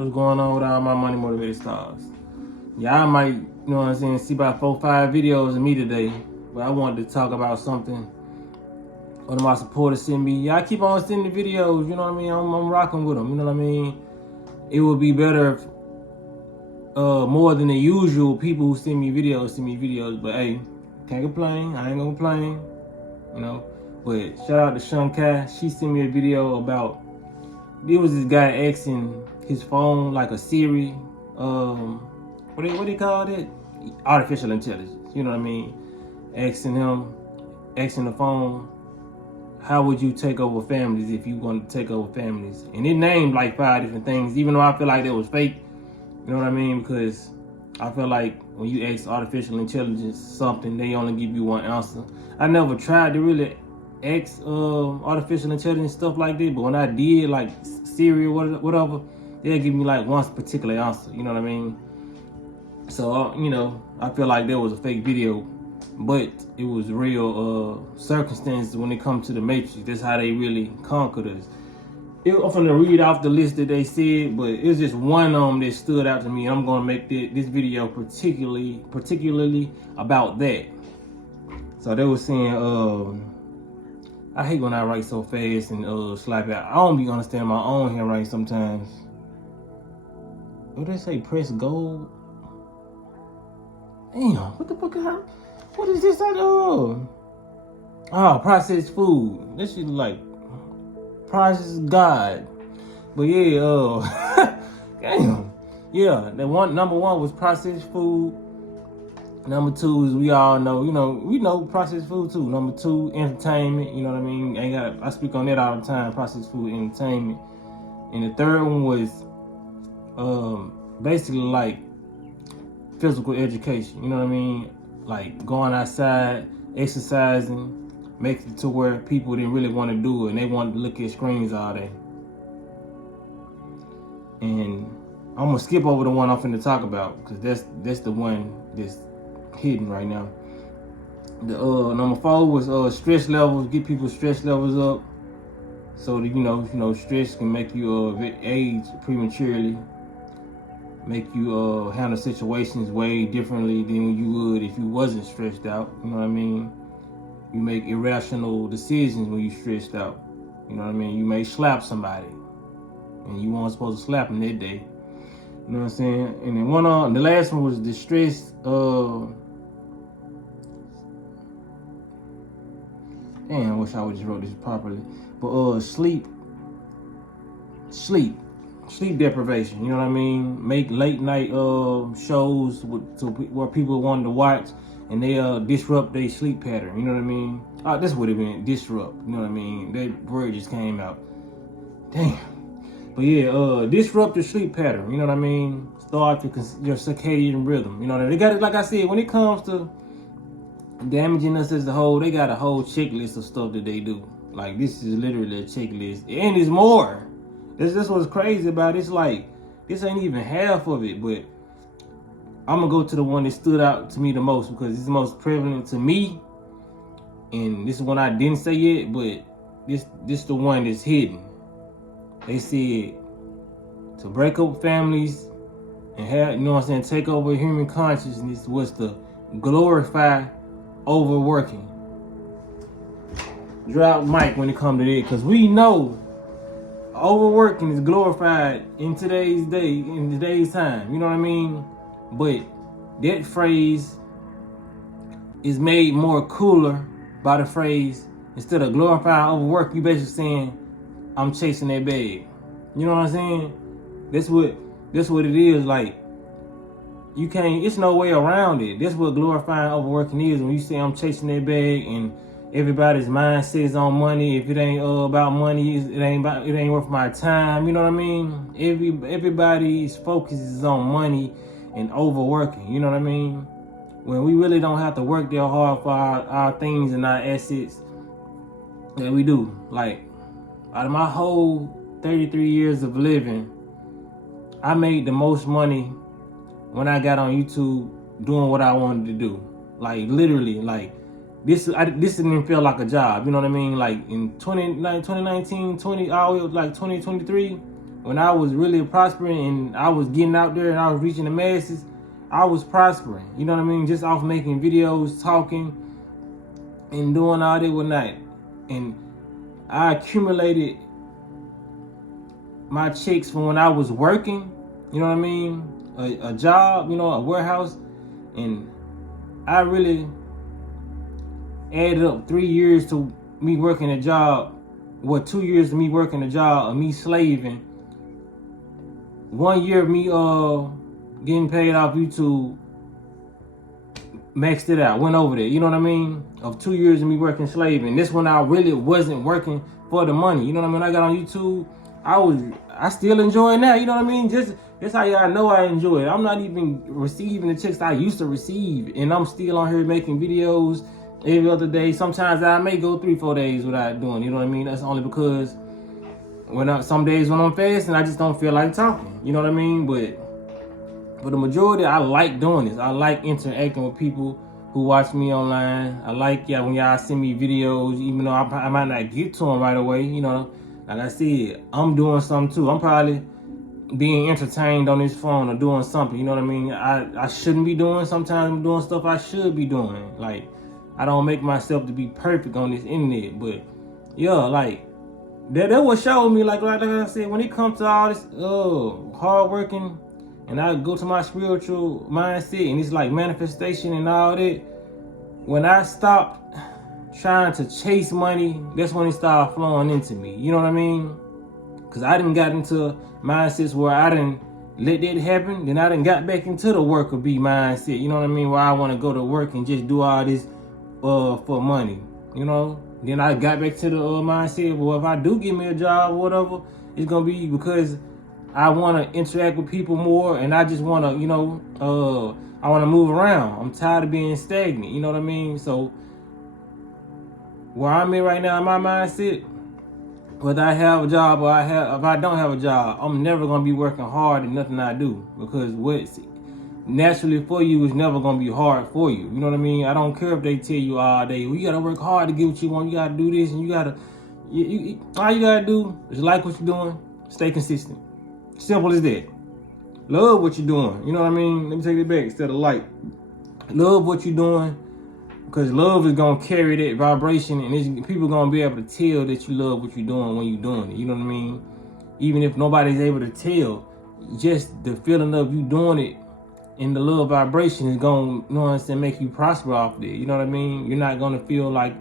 What's going on with all my money motivated stars? Y'all might, you know what I'm saying, see about 4-5 videos of me today, but I wanted to talk about something one of my supporters sent me. Y'all keep on sending the videos, you know what I mean? I'm rocking with them, you know what I mean? It would be better if more than the usual people who send me videos, but hey, can't complain. I ain't gonna complain, you know. But shout out to Shunkai. She sent me a video about, there was this guy asking his phone like a Siri, what do you call it? Artificial intelligence, you know what I mean? Asking the phone, how would you take over families if you want to take over families? And it named like 5 different things, even though I feel like that was fake. You know what I mean? Because I feel like when you ask artificial intelligence something, they only give you one answer. I never tried to really ask artificial intelligence stuff like that, but when I did, like Siri or whatever, they'll give me like one particular answer. You know what I mean? So you know, I feel like that was a fake video, but it was real circumstances when it comes to the Matrix. That's how they really conquered us. I'm gonna read off the list that they said, but it's just one of them that stood out to me. I'm gonna make this video particularly about that. So they were saying, I hate when I write so fast and slap out. I don't be understanding my own handwriting sometimes. What did they say? Press gold. Damn, what the fuck is that? What is this? Oh, processed food. This shit like processed God. But yeah, damn. Yeah, number one was processed food. Number 2 is, we all know, we know processed food too. Number 2, entertainment, you know what I mean? I speak on that all the time, processed food, entertainment. And the third one was basically like physical education, you know what I mean? Like going outside, exercising, making it to where people didn't really want to do it and they wanted to look at screens all day. And I'm gonna skip over the one I'm finna talk about, because that's the one that's hidden right now. The number 4 was stress levels, get people's stress levels up, so that you know stress can make you age prematurely, make you handle situations way differently than you would if you wasn't stressed out. You know what I mean? You make irrational decisions when you stressed out. You know what I mean? You may slap somebody and you weren't supposed to slap them that day. You know what I'm saying? And then the last one was the stress. Damn, I wish I would just wrote this properly. But sleep deprivation. You know what I mean? Make late night shows where people wanted to watch, and they disrupt their sleep pattern. You know what I mean? This would have been disrupt. You know what I mean? That word just came out. Damn. But yeah, disrupt your sleep pattern. You know what I mean? Start your circadian rhythm. You know, they got it. Like I said, when it comes to damaging us as a whole, they got a whole checklist of stuff that they do. Like, this is literally a checklist, and there's more. This what's crazy about it. It's like, this ain't even half of it, but I'm gonna go to the one that stood out to me the most, because it's the most prevalent to me, and this is one I didn't say yet, but this the one that's hidden. They said to break up families and have, you know what I'm saying, take over human consciousness was to glorify overworking. Drop mic when it comes to that, because we know overworking is glorified in today's time. You know what I mean? But that phrase is made more cooler by the phrase, instead of glorifying overwork, you basically saying, I'm chasing that bag. You know what I'm saying? That's what it is. Like, you can't, it's no way around it. That's what glorifying overworking is. When you say I'm chasing that bag, and everybody's mindset is on money. If it ain't about money, it ain't worth my time. You know what I mean? Everybody's focus is on money and overworking. You know what I mean? When we really don't have to work that hard for our things and our assets that we do. Like, out of my whole 33 years of living, I made the most money when I got on YouTube doing what I wanted to do. Like, literally, like, this didn't even feel like a job. You know what I mean? Like, in 2019, like 2023, when I was really prospering and I was getting out there and I was reaching the masses, I was prospering. You know what I mean? Just off making videos, talking, and doing all that whatnot. And I accumulated my checks from when I was working, you know what I mean? A job, you know, a warehouse. And I really added up 3 years to me working a job. Well, 2 years to me working a job, of me slaving. 1 year of me getting paid off YouTube, maxed it out, went over there, you know what I mean? Of 2 years of me working slaving. This one I really wasn't working for the money, you know what I mean? I got on YouTube, I still enjoy it now, you know what I mean? Just how y'all know I enjoy it. I'm not even receiving the checks I used to receive, and I'm still on here making videos every other day. Sometimes I may go 3-4 days without doing, you know what I mean? That's only because some days when I'm fasting, I just don't feel like talking, you know what I mean? But for the majority, I like doing this. I like interacting with people who watch me online. I like when y'all send me videos, even though I might not get to them right away, you know. Like I said, I'm doing something too. I'm probably being entertained on this phone or doing something, you know what I mean? I shouldn't be doing. Sometimes I'm doing stuff I should be doing. Like, I don't make myself to be perfect on this internet, but yeah, like, that what showed me, like I said, when it comes to all this hard working, and I go to my spiritual mindset, and it's like manifestation and all that, when I stopped trying to chase money, that's when it started flowing into me, you know what I mean? Because I didn't got into mindsets where I didn't let that happen, then I didn't got back into the worker bee mindset, you know what I mean? Where I want to go to work and just do all this for money, you know? Then I got back to the mindset, well, if I do get me a job or whatever, it's going to be because I want to interact with people more, and I just want to, you know, I want to move around. I'm tired of being stagnant, you know what I mean? So where I'm in right now in my mindset, whether I have a job or if I don't have a job, I'm never going to be working hard in nothing I do, because what's naturally for you is never going to be hard for you. You know what I mean? I don't care if they tell you all day, well, you got to work hard to get what you want. You got to do this, and you got to, all you got to do is like what you're doing, stay consistent. Simple as that. Love what you're doing. You know what I mean? Let me take it back instead of like. Love what you're doing, because love is going to carry that vibration, and people going to be able to tell that you love what you're doing when you're doing it. You know what I mean? Even if nobody's able to tell, just the feeling of you doing it and the love vibration is going to, you know what I'm saying, make you prosper off there. You know what I mean? You're not going to feel like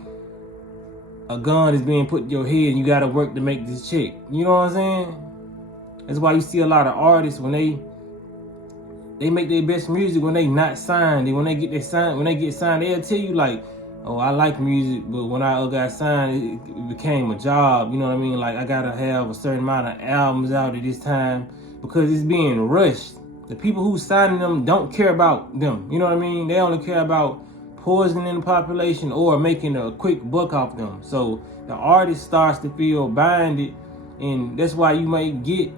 a gun is being put in your head and you got to work to make this check. You know what I'm saying? That's why you see a lot of artists when they make their best music when they not signed. And when they get signed, they'll tell you like, oh, I like music, but when I got signed, it became a job. You know what I mean? Like, I gotta have a certain amount of albums out at this time because it's being rushed. The people who signing them don't care about them. You know what I mean? They only care about poisoning the population or making a quick buck off them. So the artist starts to feel binded, and that's why you might get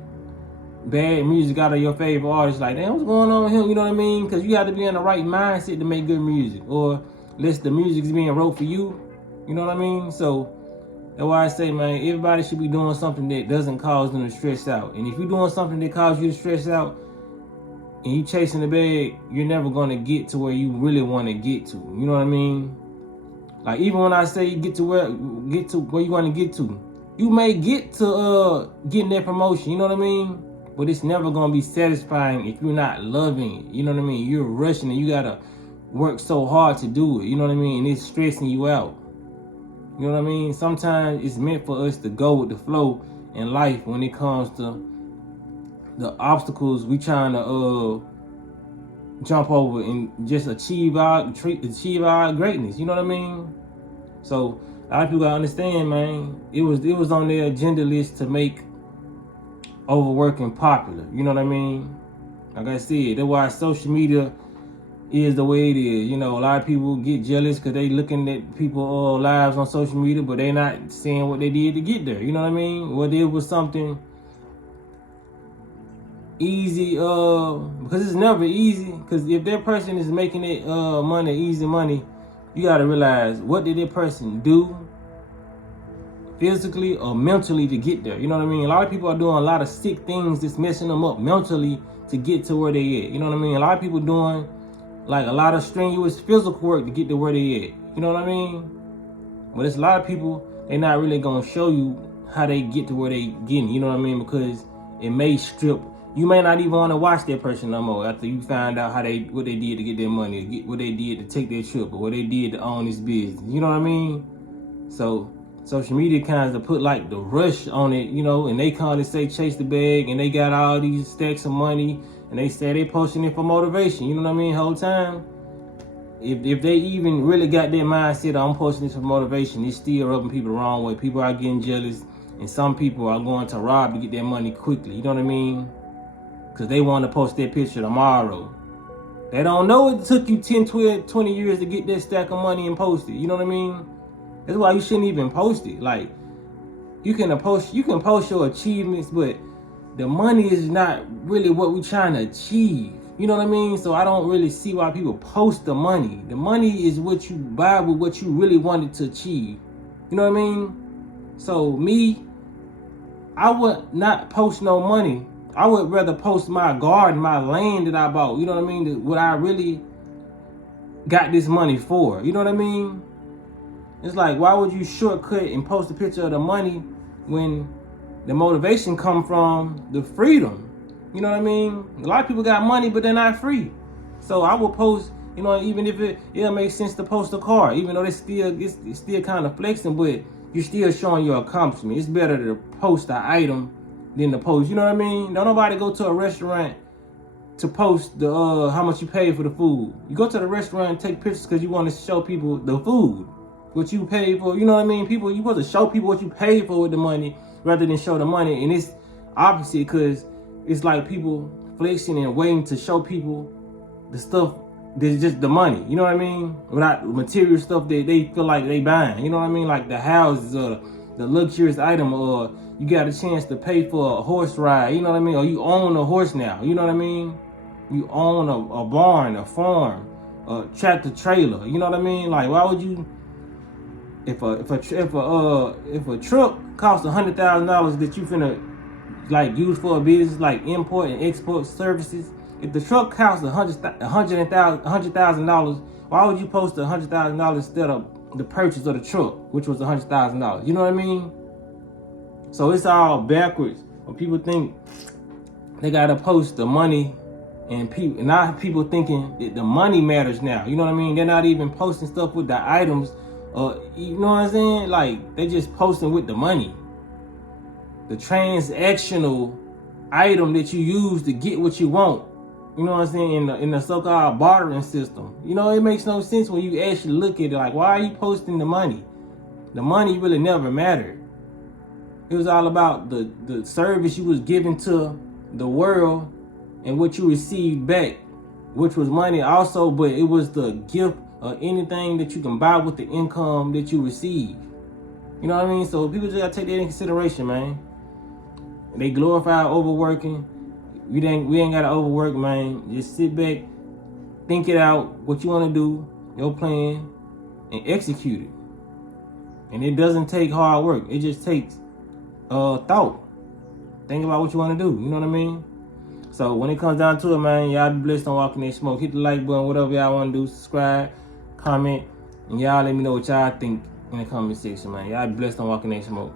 bad music out of your favorite artist. Like, damn, what's going on with him? You know what I mean? Because you have to be in the right mindset to make good music, or unless the music's being wrote for you. You know what I mean? So that's why I say, man, everybody should be doing something that doesn't cause them to stress out. And if you're doing something that causes you to stress out and you chasing the bag, you're never going to get to where you really want to get to. You know what I mean? Like, even when I say get to where you want to get to, you may get to getting that promotion. You know what I mean? But it's never going to be satisfying if you're not loving it. You know what I mean? You're rushing and you got to work so hard to do it. You know what I mean? And it's stressing you out. You know what I mean? Sometimes it's meant for us to go with the flow in life when it comes to the obstacles we trying to jump over and just achieve our greatness. You know what I mean? So a lot of people gotta understand, man. It was on their agenda list to make overworking popular. You know what I mean? Like I said, that's why social media is the way it is. You know, a lot of people get jealous because they looking at people lives on social media, but they not seeing what they did to get there. You know what I mean? Whether it was something easy, because it's never easy. Because if that person is making it easy money, you gotta realize, what did that person do physically or mentally to get there. You know what I mean? A lot of people are doing a lot of sick things that's messing them up mentally to get to where they at. You know what I mean? A lot of people doing like a lot of strenuous physical work to get to where they at. You know what I mean? But it's a lot of people, they not really gonna show you how they get to where they getting. You know what I mean? Because it may strip. You may not even want to watch that person no more after you find out what they did to get their money, what they did to take their trip, or what they did to own this business. You know what I mean? So social media kind of put like the rush on it, you know, and they kind of say chase the bag, and they got all these stacks of money, and they say they posting it for motivation. You know what I mean? Whole time, if they even really got that mindset, I'm posting this for motivation, it's still rubbing people the wrong way. People are getting jealous, and some people are going to rob to get their money quickly. You know what I mean? Because they want to post their picture tomorrow. They don't know it took you 10, 12, 20 years to get that stack of money and post it. You know what I mean? That's why you shouldn't even post it. Like, you can post your achievements, but the money is not really what we're trying to achieve. You know what I mean? So I don't really see why people post the money. The money is what you buy with what you really wanted to achieve. You know what I mean? So me, I would not post no money. I would rather post my garden, my land that I bought. You know what I mean? What I really got this money for. You know what I mean? It's like, why would you shortcut and post a picture of the money when the motivation come from the freedom? You know what I mean? A lot of people got money, but they're not free. So I will post, you know, even if it'll make sense to post a car, even though it's still kind of flexing, but you're still showing your accomplishment. It's better to post the item than to post, you know what I mean? Don't nobody go to a restaurant to post the how much you paid for the food. You go to the restaurant and take pictures because you want to show people the food, what you paid for. You know what I mean? People, you supposed to show people what you paid for with the money rather than show the money. And it's opposite, because it's like people flexing and waiting to show people the stuff that's just the money. You know what I mean? Without material stuff that they feel like they buying. You know what I mean? Like the houses or the luxurious item, or you got a chance to pay for a horse ride. You know what I mean? Or you own a horse now. You know what I mean? You own a barn, a farm, a tractor trailer. You know what I mean? Like, why would you? If a truck costs $100,000 that you finna like use for a business like import and export services, if the truck costs $100,000, why would you post $100,000 instead of the purchase of the truck, which was $100,000? You know what I mean? So it's all backwards. When people think they gotta post the money, and now people thinking that the money matters now. You know what I mean? They're not even posting stuff with the items. You know what I'm saying? Like, they just posting with the money. The transactional item that you use to get what you want. You know what I'm saying? In the so-called bartering system. You know, it makes no sense when you actually look at it. Like, why are you posting the money? The money really never mattered. It was all about the service you was giving to the world and what you received back, which was money also, but it was the gift or anything that you can buy with the income that you receive. You know what I mean? So people just gotta take that in consideration, man. They glorify overworking. We ain't gotta overwork, man. Just sit back, think it out, what you wanna do, your plan, and execute it. And it doesn't take hard work. It just takes thought. Think about what you wanna do. You know what I mean? So when it comes down to it, man, y'all be blessed on Walking That Smoke. Hit the like button, whatever y'all wanna do. Subscribe, comment, and y'all let me know what y'all think in the comment section, man. Y'all be blessed on Walking That Smoke.